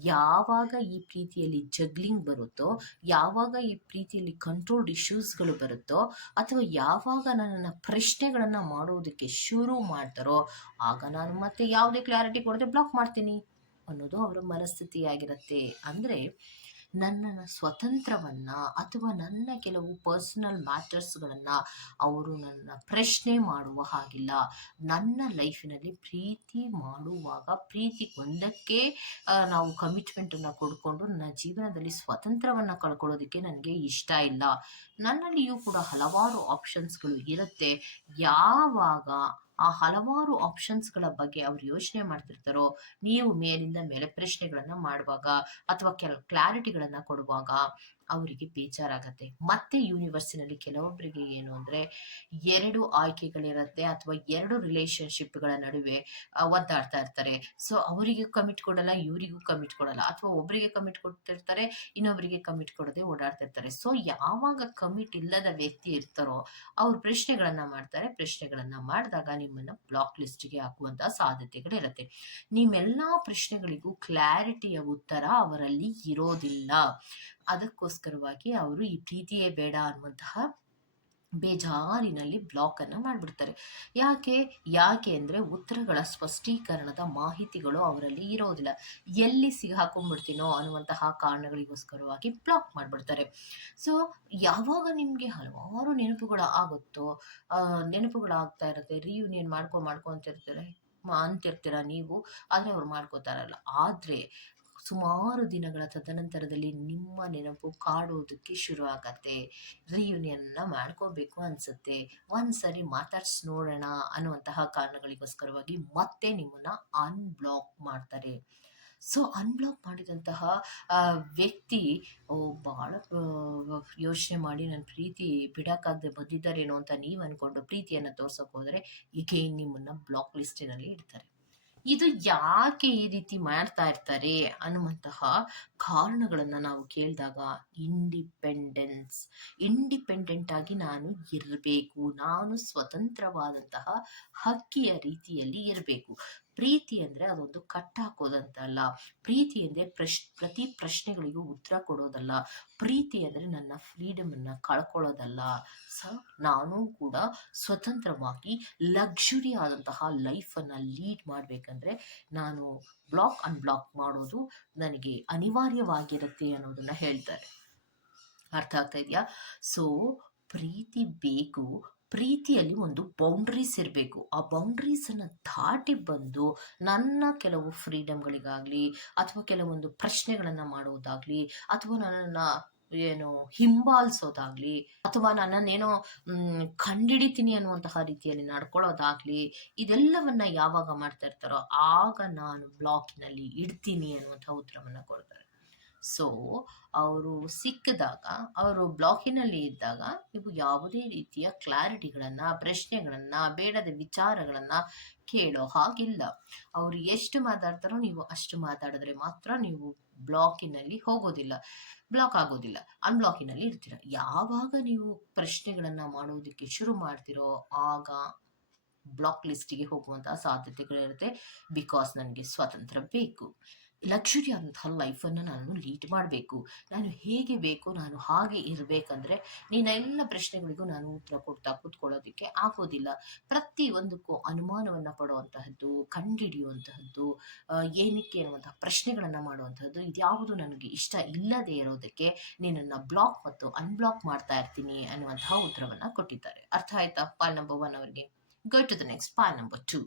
ಯಾವಾಗ ಈ ಪ್ರೀತಿಯಲ್ಲಿ ಜಗ್ಲಿಂಗ್ ಬರುತ್ತೋ, ಯಾವಾಗ ಈ ಪ್ರೀತಿಯಲ್ಲಿ ಕಂಟ್ರೋಲ್ಡ್ ಇಶ್ಯೂಸ್ಗಳು ಬರುತ್ತೋ, ಅಥವಾ ಯಾವಾಗ ನನ್ನ ಪ್ರಶ್ನೆಗಳನ್ನು ಮಾಡೋದಕ್ಕೆ ಶುರು ಮಾಡ್ತಾರೋ, ಆಗ ನಾನು ಮತ್ತೆ ಯಾವುದೇ ಕ್ಲಾರಿಟಿ ಕೊಡದೆ ಬ್ಲಾಕ್ ಮಾಡ್ತೀನಿ ಅನ್ನೋದು ಅವರ ಮನಸ್ಥಿತಿಯಾಗಿರುತ್ತೆ. ಅಂದರೆ ನನ್ನ ಸ್ವತಂತ್ರವನ್ನು ಅಥವಾ ನನ್ನ ಕೆಲವು ಪರ್ಸನಲ್ ಮ್ಯಾಟರ್ಸ್ಗಳನ್ನು ಅವರು ನನ್ನ ಪ್ರಶ್ನೆ ಮಾಡುವ ಹಾಗಿಲ್ಲ. ನನ್ನ ಲೈಫಿನಲ್ಲಿ ಪ್ರೀತಿ ಮಾಡುವಾಗ ಪ್ರೀತಿ ಒಂದಕ್ಕೆ ನಾವು ಕಮಿಟ್ಮೆಂಟನ್ನು ಕೊಡ್ಕೊಂಡು ನನ್ನ ಜೀವನದಲ್ಲಿ ಸ್ವತಂತ್ರವನ್ನು ಕಳ್ಕೊಳ್ಳೋದಕ್ಕೆ ನನಗೆ ಇಷ್ಟ ಇಲ್ಲ. ನನ್ನಲ್ಲಿಯೂ ಕೂಡ ಹಲವಾರು ಆಪ್ಷನ್ಸ್ಗಳು ಇರುತ್ತೆ. ಯಾವಾಗ ಆ ಹಲವಾರು ಆಪ್ಷನ್ಸ್ಗಳ ಬಗ್ಗೆ ಅವ್ರು ಯೋಚನೆ ಮಾಡ್ತಿರ್ತಾರೋ, ನೀವು ಮೇಲಿಂದ ಮೇಲೆ ಪ್ರಶ್ನೆಗಳನ್ನ ಮಾಡುವಾಗ ಅಥವಾ ಕೆಲ ಕ್ಲಾರಿಟಿಗಳನ್ನ ಕೊಡುವಾಗ ಅವರಿಗೆ ಬೇಜಾರಾಗತ್ತೆ. ಮತ್ತೆ ಯೂನಿವರ್ಸಿನಲ್ಲಿ ಕೆಲವೊಬ್ಬರಿಗೆ ಏನು ಅಂದರೆ ಎರಡು ಆಯ್ಕೆಗಳಿರುತ್ತೆ ಅಥವಾ ಎರಡು ರಿಲೇಷನ್ಶಿಪ್ಗಳ ನಡುವೆ ಒದ್ದಾಡ್ತಾ ಇರ್ತಾರೆ. ಸೊ, ಅವರಿಗೆ ಕಮಿಟ್ ಕೊಡಲ್ಲ, ಇವರಿಗೂ ಕಮಿಟ್ ಕೊಡಲ್ಲ. ಅಥವಾ ಒಬ್ಬರಿಗೆ ಕಮಿಟ್ ಕೊಡ್ತಿರ್ತಾರೆ ಇನ್ನೊಬ್ಬರಿಗೆ ಕಮಿಟ್ ಕೊಡದೆ ಓಡಾಡ್ತಿರ್ತಾರೆ ಸೊ, ಯಾವಾಗ ಕಮಿಟ್ ಇಲ್ಲದ ವ್ಯಕ್ತಿ ಇರ್ತಾರೋ, ಅವ್ರು ಪ್ರಶ್ನೆಗಳನ್ನ ಮಾಡ್ತಾರೆ. ಪ್ರಶ್ನೆಗಳನ್ನ ಮಾಡಿದಾಗ ನಿಮ್ಮನ್ನ ಬ್ಲಾಕ್ ಲಿಸ್ಟ್ಗೆ ಹಾಕುವಂತ ಸಾಧ್ಯತೆಗಳಿರುತ್ತೆ. ನಿಮ್ಮೆಲ್ಲಾ ಪ್ರಶ್ನೆಗಳಿಗೂ ಕ್ಲಾರಿಟಿಯ ಉತ್ತರ ಅವರಲ್ಲಿ ಇರೋದಿಲ್ಲ. ಅದಕ್ಕೋಸ್ಕರವಾಗಿ ಅವರು ಈ ಪ್ರೀತಿಯೇ ಬೇಡ ಅನ್ನುವಂತಹ ಬೇಜಾರಿನಲ್ಲಿ ಬ್ಲಾಕ್ ಅನ್ನ ಮಾಡಿಬಿಡ್ತಾರೆ. ಯಾಕೆ? ಯಾಕೆ ಅಂದ್ರೆ ಉತ್ತರಗಳ ಸ್ಪಷ್ಟೀಕರಣದ ಮಾಹಿತಿಗಳು ಅವರಲ್ಲಿ ಇರೋದಿಲ್ಲ. ಎಲ್ಲಿ ಸಿಗಾಕೊಂಡ್ಬಿಡ್ತೀನೋ ಅನ್ನುವಂತಹ ಕಾರಣಗಳಿಗೋಸ್ಕರವಾಗಿ ಬ್ಲಾಕ್ ಮಾಡಿಬಿಡ್ತಾರೆ. ಸೊ ಯಾವಾಗ ನಿಮಗೆ ಹಲವಾರು ನೆನಪುಗಳು ಆಗುತ್ತೋ ನೆನಪುಗಳಾಗ್ತಾ ಇರುತ್ತೆ ರಿಯೂನಿಯನ್ ಮಾಡ್ಕೊ ಮಾಡ್ಕೊ ಅಂತಿರ್ತಾರೆ, ಅಂತಿರ್ತೀರ ನೀವು, ಆದ್ರೆ ಅವ್ರು ಮಾಡ್ಕೋತಾರಲ್ಲ ಆದರೆ ಸುಮಾರು ದಿನಗಳ ತದನಂತರದಲ್ಲಿ ನಿಮ್ಮ ನೆನಪು ಕಾಡೋದಕ್ಕೆ ಶುರು ಆಗತ್ತೆ ರಿಯೂನಿಯನ್ನ ಮಾಡ್ಕೋಬೇಕು ಅನ್ಸುತ್ತೆ. ಒಂದ್ಸರಿ ಮಾತಾಡ್ಸ್ ನೋಡೋಣ ಅನ್ನುವಂತಹ ಕಾರಣಗಳಿಗೋಸ್ಕರವಾಗಿ ಮತ್ತೆ ನಿಮ್ಮನ್ನ ಅನ್ಬ್ಲಾಕ್ ಮಾಡ್ತಾರೆ. ಸೊ ಅನ್ಬ್ಲಾಕ್ ಮಾಡಿದಂತಹ ವ್ಯಕ್ತಿ, ಓ ಯೋಚನೆ ಮಾಡಿ ನನ್ನ ಪ್ರೀತಿ ಬಿಡೋಕ್ಕಾಗದೆ ಬಂದಿದ್ದಾರೇನೋ ಅಂತ ನೀವು ಅನ್ಕೊಂಡು ಪ್ರೀತಿಯನ್ನು ತೋರ್ಸೋಕೆ ಹೋದರೆ ಈಗ ನಿಮ್ಮನ್ನ ಬ್ಲಾಕ್ ಲಿಸ್ಟಿನಲ್ಲಿ ಇಡ್ತಾರೆ. ಇದು ಯಾಕೆ ಈ ರೀತಿ ಮಾಡ್ತಾ ಇರ್ತಾರೆ ಅನ್ನುವಂತಹ ಕಾರಣಗಳನ್ನ ನಾವು ಕೇಳಿದಾಗ ಇಂಡಿಪೆಂಡೆನ್ಸ್ ಇಂಡಿಪೆಂಡೆಂಟ್ ಆಗಿ ನಾನು ಇರಬೇಕು. ನಾನು ಸ್ವತಂತ್ರವಾದಂತಹ ಹಕ್ಕಿಯ ರೀತಿಯಲ್ಲಿ ಇರಬೇಕು. ಪ್ರೀತಿ ಅಂದ್ರೆ ಅದೊಂದು ಕಟ್ಟಾಕೋದಂತಲ್ಲ. ಪ್ರೀತಿ ಅಂದ್ರೆ ಪ್ರಶ್, ಪ್ರತಿ ಪ್ರಶ್ನೆಗಳಿಗೂ ಉತ್ತರ ಕೊಡೋದಲ್ಲ. ಪ್ರೀತಿ ಅಂದ್ರೆ ನನ್ನ ಫ್ರೀಡಮ್ ಅನ್ನ ಕಳ್ಕೊಳ್ಳೋದಲ್ಲ. ಸ ನಾನು ಕೂಡ ಸ್ವತಂತ್ರವಾಗಿ ಲಕ್ಸುರಿ ಆದಂತಹ ಲೈಫನ್ನು ಲೀಡ್ ಮಾಡಬೇಕಂದ್ರೆ ನಾನು ಬ್ಲಾಕ್ ಅನ್ಬ್ಲಾಕ್ ಮಾಡೋದು ನನಗೆ ಅನಿವಾರ್ಯವಾಗಿರುತ್ತೆ ಅನ್ನೋದನ್ನು ಹೇಳ್ತಾರೆ. ಅರ್ಥ ಆಗ್ತಾ ಇದೆಯಾ? ಸೊ ಪ್ರೀತಿ ಬೇಕು ಪ್ರೀತಿಯಲ್ಲಿ ಒಂದು ಬೌಂಡ್ರೀಸ್ ಇರಬೇಕು. ಆ ಬೌಂಡ್ರೀಸನ್ನು ದಾಟಿ ಬಂದು ನನ್ನ ಕೆಲವು ಫ್ರೀಡಮ್ಗಳಿಗಾಗಲಿ ಅಥವಾ ಕೆಲವೊಂದು ಪ್ರಶ್ನೆಗಳನ್ನು ಮಾಡುವುದಾಗಲಿ ಅಥವಾ ನನ್ನನ್ನು ಏನು ಹಿಂಬಾಲಿಸೋದಾಗ್ಲಿ ಅಥವಾ ನನ್ನನ್ನೇನೋ ಕಂಡಿಡಿತೀನಿ ಅನ್ನುವಂತಹ ರೀತಿಯಲ್ಲಿ ನಡ್ಕೊಳ್ಳೋದಾಗ್ಲಿ ಇದೆಲ್ಲವನ್ನ ಯಾವಾಗ ಮಾಡ್ತಾ ಇರ್ತಾರೋ ಆಗ ನಾನು ಬ್ಲಾಕ್ನಲ್ಲಿ ಇಡ್ತೀನಿ ಅನ್ನುವಂಥ ಉತ್ತರವನ್ನು ಕೊಡ್ತಾರೆ. ಸೊ, ಅವರು ಸಿಕ್ಕಿದಾಗ, ಅವರು ಬ್ಲಾಕಿನಲ್ಲಿ ಇದ್ದಾಗ ನೀವು ಯಾವುದೇ ರೀತಿಯ ಕ್ಲಾರಿಟಿಗಳನ್ನು, ಪ್ರಶ್ನೆಗಳನ್ನು, ಬೇಡದ ವಿಚಾರಗಳನ್ನು ಕೇಳೋ ಹಾಗಿಲ್ಲ. ಅವರು ಎಷ್ಟು ಮಾತಾಡ್ತಾರೋ ನೀವು ಅಷ್ಟು ಮಾತಾಡಿದ್ರೆ ಮಾತ್ರ ನೀವು ಬ್ಲಾಕಿನಲ್ಲಿ ಹೋಗೋದಿಲ್ಲ, ಬ್ಲಾಕ್ ಆಗೋದಿಲ್ಲ, ಅನ್ಬ್ಲಾಕಿನಲ್ಲಿ ಇರ್ತೀರ. ಯಾವಾಗ ನೀವು ಪ್ರಶ್ನೆಗಳನ್ನು ಮಾಡೋದಕ್ಕೆ ಶುರು ಮಾಡ್ತಿರೋ, ಆಗ ಬ್ಲಾಕ್ ಲಿಸ್ಟಿಗೆ ಹೋಗುವಂತಹ ಸಾಧ್ಯತೆಗಳಿರುತ್ತೆ. ಬಿಕಾಸ್ ನನಗೆ ಸ್ವಾತಂತ್ರ್ಯ ಬೇಕು. ಲಕ್ಷುರಿ ಆದಂತಹ ಲೈಫನ್ನು ನಾನು ಲೀಡ್ ಮಾಡಬೇಕು. ನಾನು ಹೇಗೆ ಬೇಕು, ನಾನು ಹಾಗೆ ಇರಬೇಕಂದ್ರೆ ನೀನೆಲ್ಲ ಪ್ರಶ್ನೆಗಳಿಗೂ ನಾನು ಉತ್ತರ ಕೊಡ್ತಾ ಕೂತ್ಕೊಳ್ಳೋದಕ್ಕೆ ಆಗೋದಿಲ್ಲ. ಪ್ರತಿ ಒಂದಕ್ಕೂ ಅನುಮಾನವನ್ನು ಪಡುವಂತಹದ್ದು ಕಂಡಿಡಿಯುವಂತಹದ್ದು ಏನಕ್ಕೆ ಅನ್ನುವಂತಹ ಪ್ರಶ್ನೆಗಳನ್ನು ಮಾಡುವಂತಹದ್ದು ಇದ್ಯಾವುದು ನನಗೆ ಇಷ್ಟ ಇಲ್ಲದೆ ಇರೋದಕ್ಕೆ ನಿನ್ನನ್ನು ಬ್ಲಾಕ್ ಮತ್ತು ಅನ್ಬ್ಲಾಕ್ ಮಾಡ್ತಾ ಇರ್ತೀನಿ ಅನ್ನುವಂತಹ ಉತ್ತರವನ್ನು ಕೊಟ್ಟಿದ್ದಾರೆ. ಅರ್ಥ ಆಯ್ತಾ? ಪಾಲ್ ನಂಬರ್ ಒನ್ ಅವರಿಗೆ. Go to the next pile number two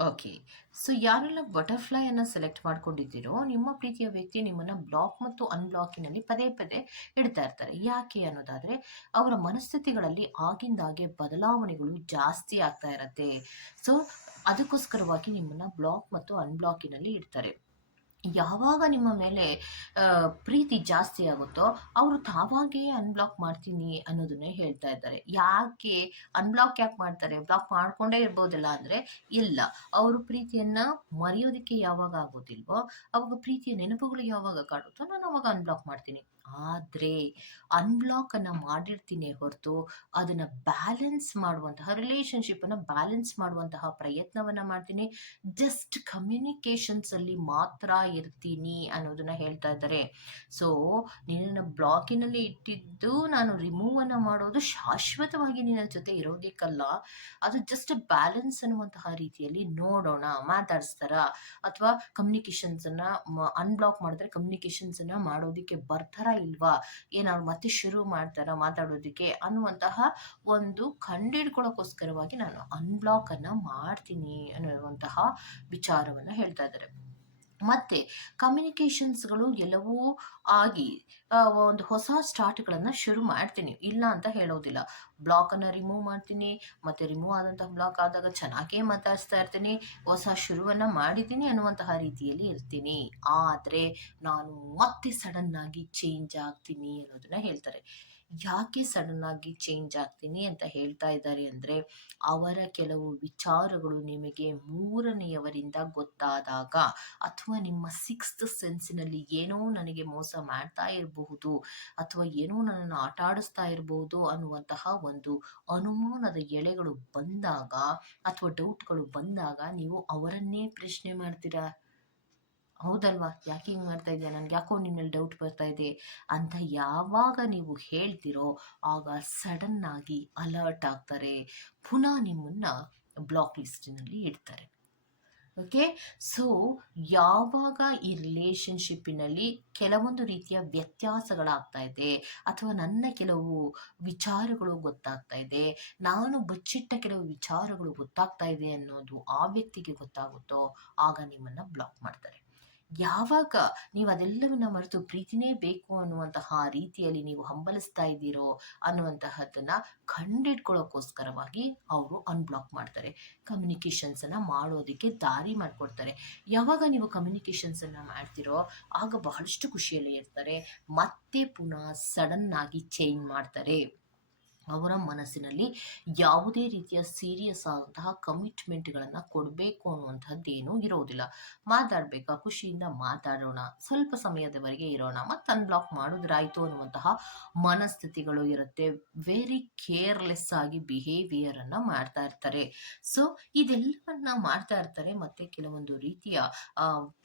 okay so ಯಾರೆಲ್ಲ ಬಟರ್ಫ್ಲೈ ಅನ್ನ ಸೆಲೆಕ್ಟ್ ಮಾಡ್ಕೊಂಡಿದ್ದೀರೋ, ನಿಮ್ಮ ಪ್ರೀತಿಯ ವ್ಯಕ್ತಿ ನಿಮ್ಮನ್ನ ಬ್ಲಾಕ್ ಮತ್ತು ಅನ್ಬ್ಲಾಕಿನಲ್ಲಿ ಪದೇ ಪದೇ ಇಡ್ತಾ ಇರ್ತಾರೆ. ಯಾಕೆ ಅನ್ನೋದಾದ್ರೆ, ಅವರ ಮನಸ್ಥಿತಿಗಳಲ್ಲಿ ಆಗಿಂದಾಗೆ ಬದಲಾವಣೆಗಳು ಜಾಸ್ತಿ ಆಗ್ತಾ ಇರತ್ತೆ. ಸೊ ಅದಕ್ಕೋಸ್ಕರವಾಗಿ ನಿಮ್ಮನ್ನ ಬ್ಲಾಕ್ ಮತ್ತು ಅನ್ಬ್ಲಾಕಿನಲ್ಲಿ ಇಡ್ತಾರೆ. ಯಾವಾಗ ನಿಮ್ಮ ಮೇಲೆ ಪ್ರೀತಿ ಜಾಸ್ತಿ ಆಗುತ್ತೋ ಅವರು ತಾವಾಗೇ ಅನ್ಬ್ಲಾಕ್ ಮಾಡ್ತೀನಿ ಅನ್ನೋದನ್ನೇ ಹೇಳ್ತಾ ಇದ್ದಾರೆ. ಯಾಕೆ ಅನ್ಬ್ಲಾಕ್ ಯಾಕೆ ಮಾಡ್ತಾರೆ? ಬ್ಲಾಕ್ ಮಾಡ್ಕೊಂಡೇ ಇರ್ಬೋದಲ್ಲ ಅಂದರೆ ಇಲ್ಲ, ಅವರು ಪ್ರೀತಿಯನ್ನು ಮರೆಯೋದಕ್ಕೆ ಯಾವಾಗ ಆಗೋದಿಲ್ವೋ, ಅವಾಗ ಪ್ರೀತಿಯ ನೆನಪುಗಳು ಯಾವಾಗ ಕಾಡುತ್ತೋ ನಾನು ಅವಾಗ ಅನ್ಬ್ಲಾಕ್ ಮಾಡ್ತೀನಿ. ಆದ್ರೆ ಅನ್ಬ್ಲಾಕನ್ನು ಮಾಡಿರ್ತೀನಿ ಹೊರತು ಅದನ್ನು ಬ್ಯಾಲೆನ್ಸ್ ಮಾಡುವಂತಹ ರಿಲೇಶನ್ಶಿಪ್ ಅನ್ನ ಬ್ಯಾಲೆನ್ಸ್ ಮಾಡುವಂತಹ ಪ್ರಯತ್ನವನ್ನು ಮಾಡ್ತೀನಿ. ಜಸ್ಟ್ ಕಮ್ಯುನಿಕೇಶನ್ಸ್ ಅಲ್ಲಿ ಮಾತ್ರ ಇರ್ತೀನಿ ಅನ್ನೋದನ್ನ ಹೇಳ್ತಾ ಇದ್ದಾರೆ. ಸೊ ನಿನ್ನ ಬ್ಲಾಕಿನಲ್ಲಿ ಇಟ್ಟಿದ್ದು ನಾನು ರಿಮೂವ್ ಅನ್ನ ಮಾಡೋದು ಶಾಶ್ವತವಾಗಿ ನಿನ್ನ ಜೊತೆ ಇರೋದಕ್ಕಲ್ಲ ಅದು ಜಸ್ಟ್ ಬ್ಯಾಲೆನ್ಸ್ ಅನ್ನುವಂತಹ ರೀತಿಯಲ್ಲಿ ನೋಡೋಣ, ಮಾತಾಡಿಸ್ತಾರ. ಅಥವಾ ಕಮ್ಯುನಿಕೇಶನ್ಸ್ ಅನ್ನ ಅನ್ಬ್ಲಾಕ್ ಮಾಡಿದ್ರೆ ಕಮ್ಯುನಿಕೇಶನ್ಸ್ ಅನ್ನ ಮಾಡೋದಕ್ಕೆ ಬರ್ತಾರ ಇಲ್ವಾ? ಏನಾದ್ರು ಮತ್ತೆ ಶುರು ಮಾಡ್ತಾರ ಮಾತಾಡೋದಕ್ಕೆ ಅನ್ನುವಂತಹ ಒಂದು ಕಂಡಿಡ್ಕೊಳ್ಳೋಕ್ಕೋಸ್ಕರವಾಗಿ ನಾನು ಅನ್ಬ್ಲಾಕ್ ಅನ್ನ ಮಾಡ್ತೀನಿ ಅನ್ನುವಂತಹ ವಿಚಾರವನ್ನ ಹೇಳ್ತಾ ಇದ್ದಾರೆ. ಮತ್ತು ಕಮ್ಯುನಿಕೇಷನ್ಸ್ಗಳು ಎಲ್ಲವೂ ಆಗಿ ಒಂದು ಹೊಸ ಸ್ಟಾರ್ಟ್ಗಳನ್ನು ಶುರು ಮಾಡ್ತೀನಿ. ಇಲ್ಲ ಅಂತ ಹೇಳೋದಿಲ್ಲ. ಬ್ಲಾಕನ್ನು ರಿಮೂವ್ ಮಾಡ್ತೀನಿ. ಮತ್ತು ರಿಮೂವ್ ಆದಂತಹ ಬ್ಲಾಕ್ ಆದಾಗ ಚೆನ್ನಾಗೇ ಮಾತಾಡಿಸ್ತಾ ಇರ್ತೀನಿ. ಹೊಸ ಶುರುವನ್ನು ಮಾಡಿದ್ದೀನಿ ಅನ್ನುವಂತಹ ರೀತಿಯಲ್ಲಿ ಇರ್ತೀನಿ. ಆದರೆ ನಾನು ಮತ್ತೆ ಸಡನ್ನಾಗಿ ಚೇಂಜ್ ಆಗ್ತೀನಿ ಅನ್ನೋದನ್ನ ಹೇಳ್ತಾರೆ. ಯಾಕೆ ಸಡನ್ನಾಗಿ ಚೇಂಜ್ ಆಗ್ತೀನಿ ಅಂತ ಹೇಳ್ತಾ ಇದ್ದಾರೆ ಅಂದರೆ, ಅವರ ಕೆಲವು ವಿಚಾರಗಳು ನಿಮಗೆ ಮೂರನೆಯವರಿಂದ ಗೊತ್ತಾದಾಗ ಅಥವಾ ನಿಮ್ಮ ಸಿಕ್ಸ್ತ್ ಸೆನ್ಸಿನಲ್ಲಿ ಏನೋ ನನಗೆ ಮೋಸ ಮಾಡ್ತಾ ಇರಬಹುದು ಅಥವಾ ಏನೋ ನನ್ನನ್ನು ಆಟ ಆಡಿಸ್ತಾ ಇರಬಹುದು ಅನ್ನುವಂತಹ ಒಂದು ಅನುಮಾನದ ಎಳೆಗಳು ಬಂದಾಗ ಅಥವಾ ಡೌಟ್ಗಳು ಬಂದಾಗ ನೀವು ಅವರನ್ನೇ ಪ್ರಶ್ನೆ ಮಾಡ್ತೀರಾ? ಹೌದಲ್ವಾ? ಯಾಕೆ ಹಿಂಗೆ ಮಾಡ್ತಾ ಇದೆಯಾ? ನನಗೆ ಯಾಕೋ ನಿಮ್ಮಲ್ಲಿ ಡೌಟ್ ಬರ್ತಾ ಇದೆ ಅಂತ ಯಾವಾಗ ನೀವು ಹೇಳ್ತಿರೋ, ಆಗ ಸಡನ್ನಾಗಿ ಅಲರ್ಟ್ ಆಗ್ತಾರೆ. ಪುನಃ ನಿಮ್ಮನ್ನು ಬ್ಲಾಕ್ ಲಿಸ್ಟಿನಲ್ಲಿ ಇಡ್ತಾರೆ. ಓಕೆ ಸೊ ಯಾವಾಗ ಈ ರಿಲೇಶನ್ಶಿಪ್ಪಿನಲ್ಲಿ ಕೆಲವೊಂದು ರೀತಿಯ ವ್ಯತ್ಯಾಸಗಳಾಗ್ತಾ ಇದೆ, ಅಥವಾ ನನ್ನ ಕೆಲವು ವಿಚಾರಗಳು ಗೊತ್ತಾಗ್ತಾ ಇದೆ, ನಾನು ಬಚ್ಚಿಟ್ಟ ಕೆಲವು ವಿಚಾರಗಳು ಗೊತ್ತಾಗ್ತಾ ಇದೆ ಅನ್ನೋದು ಆ ವ್ಯಕ್ತಿಗೆ ಗೊತ್ತಾಗುತ್ತೋ, ಆಗ ನಿಮ್ಮನ್ನು ಬ್ಲಾಕ್ ಮಾಡ್ತಾರೆ. ಯಾವಾಗ ನೀವು ಅದೆಲ್ಲವನ್ನ ಮರೆತು ಪ್ರೀತಿನೇ ಬೇಕು ಅನ್ನುವಂತಹ ರೀತಿಯಲ್ಲಿ ನೀವು ಹಂಬಲಿಸ್ತಾ ಇದ್ದೀರೋ ಅನ್ನುವಂತಹದ್ದನ್ನ ಕಂಡಿಡ್ಕೊಳ್ಳೋಕ್ಕೋಸ್ಕರವಾಗಿ ಅವರು ಅನ್ಬ್ಲಾಕ್ ಮಾಡ್ತಾರೆ. ಕಮ್ಯುನಿಕೇಷನ್ಸನ್ನು ಮಾಡೋದಕ್ಕೆ ದಾರಿ ಮಾಡಿಕೊಡ್ತಾರೆ. ಯಾವಾಗ ನೀವು ಕಮ್ಯುನಿಕೇಷನ್ಸನ್ನು ಮಾಡ್ತಿರೋ ಆಗ ಬಹಳಷ್ಟು ಖುಷಿಯಲ್ಲಿ ಇರ್ತಾರೆ. ಮತ್ತೆ ಪುನಃ ಸಡನ್ ಆಗಿ ಚೇಂಜ್ ಮಾಡ್ತಾರೆ. ಅವರ ಮನಸ್ಸಿನಲ್ಲಿ ಯಾವುದೇ ರೀತಿಯ ಸೀರಿಯಸ್ ಆದಂತಹ ಕಮಿಟ್ಮೆಂಟ್ಗಳನ್ನು ಕೊಡಬೇಕು ಅನ್ನುವಂಥದ್ದೇನೂ ಇರೋದಿಲ್ಲ. ಮಾತಾಡಬೇಕಾ? ಖುಷಿಯಿಂದ ಮಾತಾಡೋಣ. ಸ್ವಲ್ಪ ಸಮಯದವರೆಗೆ ಇರೋಣ. ಮತ್ತು ಅನ್ಬ್ಲಾಕ್ ಮಾಡಿದ್ರಾಯ್ತು ಅನ್ನುವಂತಹ ಮನಸ್ಥಿತಿಗಳು ಇರುತ್ತೆ. ವೆರಿ ಕೇರ್ಲೆಸ್ ಆಗಿ ಬಿಹೇವಿಯರನ್ನು ಮಾಡ್ತಾ ಇರ್ತಾರೆ. ಸೊ ಇದೆಲ್ಲವನ್ನ ಮಾಡ್ತಾ ಇರ್ತಾರೆ. ಮತ್ತು ಕೆಲವೊಂದು ರೀತಿಯ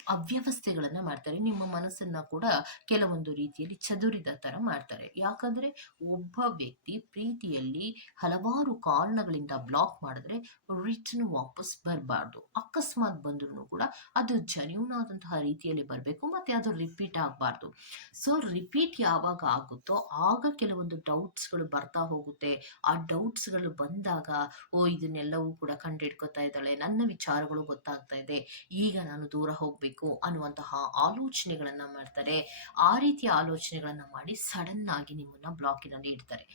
ಅವ್ಯವಸ್ಥೆಗಳನ್ನು ಮಾಡ್ತಾರೆ. ನಿಮ್ಮ ಮನಸ್ಸನ್ನು ಕೂಡ ಕೆಲವೊಂದು ರೀತಿಯಲ್ಲಿ ಚದುರಿದ ಥರ ಮಾಡ್ತಾರೆ. ಯಾಕಂದರೆ ಒಬ್ಬ ವ್ಯಕ್ತಿ ಪ್ರೀತಿಯಲ್ಲಿ ಹಲವಾರು ಕಾರಣಗಳಿಂದ ಬ್ಲಾಕ್ ಮಾಡಿದ್ರೆ ರಿಟರ್ನ್ ವಾಪಸ್ ಬರಬಾರ್ದು. ಅಕಸ್ಮಾತ್ ಬಂದ್ರೂ ಕೂಡ ಅದು ಜನ್ಯೂನ್ ಆದಂತಹ ರೀತಿಯಲ್ಲಿ ಬರಬೇಕು ಮತ್ತು ಅದು ರಿಪೀಟ್ ಆಗಬಾರ್ದು. ಸೊ ರಿಪೀಟ್ ಯಾವಾಗ ಆಗುತ್ತೋ ಆಗ ಕೆಲವೊಂದು ಡೌಟ್ಸ್ಗಳು ಬರ್ತಾ ಹೋಗುತ್ತೆ. ಆ ಡೌಟ್ಸ್ಗಳು ಬಂದಾಗ, ಓ, ಇದನ್ನೆಲ್ಲವೂ ಕೂಡ ಕಂಡಿಡ್ಕೊತಾ ಇದ್ದಾಳೆ. ನನ್ನ ವಿಚಾರಗಳು ಗೊತ್ತಾಗ್ತಾ ಇದೆ. ಈಗ ನಾನು ದೂರ ಹೋಗಬೇಕು ಅನ್ನುವಂತಹ ಆಲೋಚನೆಗಳನ್ನು ಮಾಡ್ತಾರೆ. ಆ ರೀತಿಯ ಆಲೋಚನೆಗಳನ್ನು ಮಾಡಿ ಸಡನ್ ಆಗಿ ನಿಮ್ಮನ್ನು ಬ್ಲಾಕಿನಲ್ಲಿ ಇಡ್ತಾರೆ.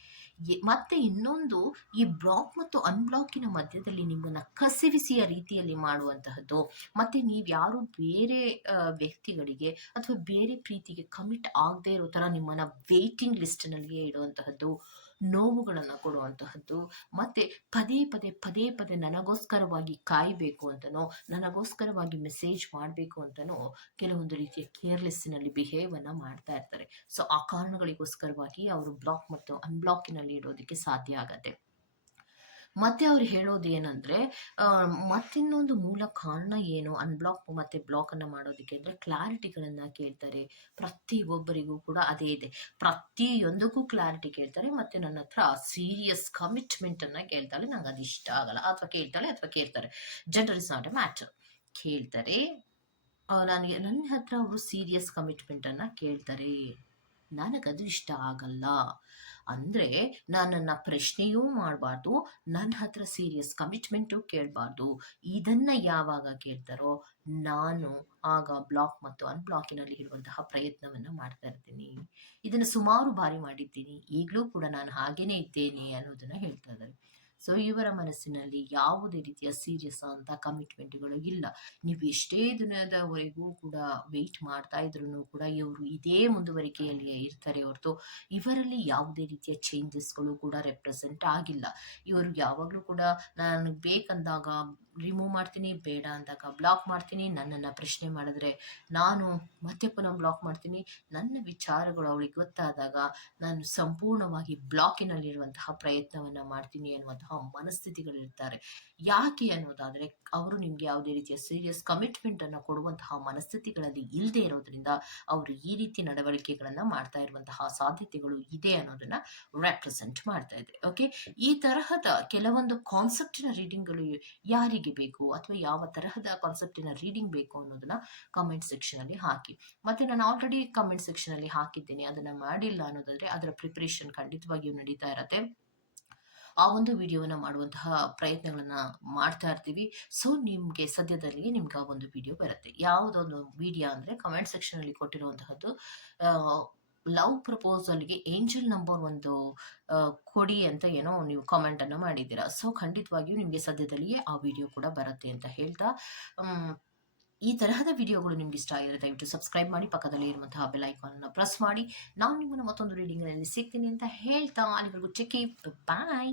ಮತ್ತೆ ಇನ್ನೊಂದು ಈ ಬ್ಲಾಕ್ ಮತ್ತು ಅನ್ಬ್ಲಾಕಿನ ಮಧ್ಯದಲ್ಲಿ ನಿಮ್ಮನ್ನು ಕಸಿವಿಸಿಯ ರೀತಿಯಲ್ಲಿ ಮಾಡುವಂತಹದ್ದು. ಮತ್ತೆ ನೀವು ಯಾರು ಬೇರೆ ವ್ಯಕ್ತಿಗಳಿಗೆ ಅಥವಾ ಬೇರೆ ಪ್ರೀತಿಗೆ ಕಮಿಟ್ ಆಗದೆ ಇರೋ ಥರ ನಿಮ್ಮನ್ನು ವೇಟಿಂಗ್ ಲಿಸ್ಟ್ನಲ್ಲಿಯೇ ಇಡುವಂತಹದ್ದು. ನೋವುಗಳನ್ನು ಕೊಡುವಂತಹದ್ದು, ಮತ್ತು ಪದೇ ಪದೇ ಪದೇ ಪದೇ ನನಗೋಸ್ಕರವಾಗಿ ಕಾಯಬೇಕು ಅಂತನೋ, ನನಗೋಸ್ಕರವಾಗಿ ಮೆಸೇಜ್ ಮಾಡಬೇಕು ಅಂತನೋ ಕೆಲವೊಂದು ರೀತಿಯ ಕೇರ್ಲೆಸ್ಸಿನಲ್ಲಿ ಬಿಹೇವನ್ನು ಮಾಡ್ತಾ ಇರ್ತಾರೆ. ಸೊ ಆ ಕಾರಣಗಳಿಗೋಸ್ಕರವಾಗಿ ಅವರು ಬ್ಲಾಕ್ ಮತ್ತು ಅನ್ಬ್ಲಾಕಿನಲ್ಲಿ ಇಡೋದಕ್ಕೆ ಸಾಧ್ಯ ಆಗತ್ತೆ. ಮತ್ತೆ ಅವ್ರು ಹೇಳೋದು ಏನಂದರೆ ಮತ್ತಿನ್ನೊಂದು ಮೂಲ ಕಾರಣ ಏನು? ಅನ್ಬ್ಲಾಕ್ ಮತ್ತು ಬ್ಲಾಕನ್ನು ಮಾಡೋದಕ್ಕೆ ಅಂದರೆ ಕ್ಲಾರಿಟಿಗಳನ್ನ ಕೇಳ್ತಾರೆ. ಪ್ರತಿ ಒಬ್ಬರಿಗೂ ಕೂಡ ಅದೇ ಇದೆ. ಪ್ರತಿಯೊಂದಕ್ಕೂ ಕ್ಲಾರಿಟಿ ಕೇಳ್ತಾರೆ, ಮತ್ತು ನನ್ನ ಹತ್ರ ಸೀರಿಯಸ್ ಕಮಿಟ್ಮೆಂಟನ್ನು ಕೇಳ್ತಾಳೆ. ನಂಗೆ ಅದು ಇಷ್ಟ ಆಗಲ್ಲ. ಅಥವಾ ಕೇಳ್ತಾಳೆ, ಅಥವಾ ಕೇಳ್ತಾರೆ. General is not a matter ಕೇಳ್ತಾರೆ. ನನಗೆ ನನ್ನ ಹತ್ರ ಅವರು ಸೀರಿಯಸ್ ಕಮಿಟ್ಮೆಂಟನ್ನು ಕೇಳ್ತಾರೆ. ನನಗದು ಇಷ್ಟ ಆಗಲ್ಲ. ಅಂದರೆ ನನ್ನನ್ನು ಪ್ರಶ್ನೆಯೂ ಮಾಡಬಾರ್ದು ನನ್ನ ಹತ್ರ ಸೀರಿಯಸ್ ಕಮಿಟ್ಮೆಂಟು ಕೇಳಬಾರ್ದು. ಇದನ್ನು ಯಾವಾಗ ಕೇಳ್ತಾರೋ ನಾನು ಆಗ ಬ್ಲಾಕ್ ಮತ್ತು ಅನ್ಬ್ಲಾಕಿನಲ್ಲಿ ಇರುವಂತಹ ಪ್ರಯತ್ನವನ್ನು ಮಾಡ್ತಾ ಇರ್ತೀನಿ. ಇದನ್ನು ಸುಮಾರು ಬಾರಿ ಮಾಡಿದ್ದೀನಿ. ಈಗಲೂ ಕೂಡ ನಾನು ಹಾಗೇನೇ ಇದ್ದೇನೆ ಅನ್ನೋದನ್ನು ಹೇಳ್ತಾ ಇದ್ದಾರೆ. ಸೊ ಇವರ ಮನಸ್ಸಿನಲ್ಲಿ ಯಾವುದೇ ರೀತಿಯ ಸೀರಿಯಸ್ ಅಂತ ಕಮಿಟ್ಮೆಂಟ್ಗಳು ಇಲ್ಲ. ನೀವು ಎಷ್ಟೇ ದಿನದವರೆಗೂ ಕೂಡ ವೆಯ್ಟ್ ಮಾಡ್ತಾ ಇದ್ರು ಕೂಡ ಇವರು ಇದೇ ಮುಂದುವರಿಕೆಯಲ್ಲಿ ಇರ್ತಾರೆ ಹೊರತು ಇವರಲ್ಲಿ ಯಾವುದೇ ರೀತಿಯ ಚೇಂಜಸ್ಗಳು ಕೂಡ ರೆಪ್ರೆಸೆಂಟ್ ಆಗಿಲ್ಲ. ಇವರು ಯಾವಾಗಲೂ ಕೂಡ ನನಗೆ ಬೇಕಂದಾಗ ರಿಮೂವ್ ಮಾಡ್ತೀನಿ, ಬೇಡ ಅಂದಾಗ ಬ್ಲಾಕ್ ಮಾಡ್ತೀನಿ, ನನ್ನನ್ನು ಪ್ರಶ್ನೆ ಮಾಡಿದ್ರೆ ನಾನು ಮತ್ತೆ ಪುನಃ ಬ್ಲಾಕ್ ಮಾಡ್ತೀನಿ. ನನ್ನ ವಿಚಾರಗಳು ಅವಳಿಗೆ ಗೊತ್ತಾದಾಗ ನಾನು ಸಂಪೂರ್ಣವಾಗಿ ಬ್ಲಾಕಿನಲ್ಲಿರುವಂತಹ ಪ್ರಯತ್ನವನ್ನು ಮಾಡ್ತೀನಿ ಅನ್ನುವಂತಹ ಮನಸ್ಥಿತಿಗಳಿರ್ತಾರೆ ಯಾಕೆ ಅನ್ನೋದಾದರೆ ಅವರು ನಿಮಗೆ ಯಾವುದೇ ರೀತಿಯ ಸೀರಿಯಸ್ ಕಮಿಟ್ಮೆಂಟನ್ನು ಕೊಡುವಂತಹ ಮನಸ್ಥಿತಿಗಳಲ್ಲಿ ಇಲ್ಲದೆ ಇರೋದ್ರಿಂದ ಅವರು ಈ ರೀತಿ ನಡವಳಿಕೆಗಳನ್ನು ಮಾಡ್ತಾ ಇರುವಂತಹ ಸಾಧ್ಯತೆಗಳು ಇದೆ ಅನ್ನೋದನ್ನ ರೆಪ್ರೆಸೆಂಟ್ ಮಾಡ್ತಾ ಇದೆ. ಓಕೆ ಈ ತರಹದ ಕೆಲವೊಂದು ಕಾನ್ಸೆಪ್ಟಿನ ರೀಡಿಂಗ್ಗಳು ಯಾರಿಗೆ ಬೇಕು ಅಥವಾ ಯಾವ ತರಹದ ಕಾನ್ಸೆಪ್ಟಿನ ರೀಡಿಂಗ್ ಬೇಕು ಅನ್ನೋದನ್ನ ಕಮೆಂಟ್ ಸೆಕ್ಷನ್ ಅಲ್ಲಿ ಹಾಕಿ. ಮತ್ತೆ ನಾನು ಆಲ್ರೆಡಿ ಕಮೆಂಟ್ ಸೆಕ್ಷನ್ ಅಲ್ಲಿ ಹಾಕಿದ್ದೇನೆ, ಅದನ್ನ ಮಾಡಿಲ್ಲ ಅನ್ನೋದಾದ್ರೆ ಅದರ ಪ್ರಿಪರೇಷನ್ ಖಂಡಿತವಾಗಿಯೂ ನಡೀತಾ ಇರತ್ತೆ. ಆ ಒಂದು ವಿಡಿಯೋವನ್ನು ಮಾಡುವಂತಹ ಪ್ರಯತ್ನಗಳನ್ನು ಮಾಡ್ತಾ ಇರ್ತೀವಿ. ಸೊ ನಿಮಗೆ ಸದ್ಯದಲ್ಲಿ ನಿಮ್ಗೆ ಆ ಒಂದು ವಿಡಿಯೋ ಬರುತ್ತೆ. ಯಾವುದೊಂದು ವಿಡಿಯೋ ಅಂದರೆ ಕಮೆಂಟ್ ಸೆಕ್ಷನಲ್ಲಿ ಕೊಟ್ಟಿರುವಂತಹದ್ದು ಲವ್ ಪ್ರಪೋಸಲ್ಗೆ ಏಂಜಲ್ ನಂಬರ್ ಒಂದು ಕೊಡಿ ಅಂತ ಏನೋ ನೀವು ಕಾಮೆಂಟನ್ನು ಮಾಡಿದ್ದೀರಾ. ಸೊ ಖಂಡಿತವಾಗಿಯೂ ನಿಮಗೆ ಸದ್ಯದಲ್ಲಿಯೇ ಆ ವಿಡಿಯೋ ಕೂಡ ಬರುತ್ತೆ ಅಂತ ಹೇಳ್ತಾ ಈ ತರಹದ ವಿಡಿಯೋಗಳು ನಿಮ್ಗೆ ಇಷ್ಟ ಆಗಿದ್ರೆ ದಯವಿಟ್ಟು ಸಬ್ಸ್ಕ್ರೈಬ್ ಮಾಡಿ, ಪಕ್ಕದಲ್ಲಿ ಇರುವಂತಹ ಬೆಲ್ ಅನ್ನು ಪ್ರೆಸ್ ಮಾಡಿ. ನಾನು ನಿಮ್ಮನ್ನು ಮತ್ತೊಂದು ರೀಡಿಂಗ್ನಲ್ಲಿ ಸಿಗ್ತೀನಿ ಅಂತ ಹೇಳ್ತಾ, ಅಲ್ಲಿವರೆಗೂ ಚೆಕ್ ಬಾಯ್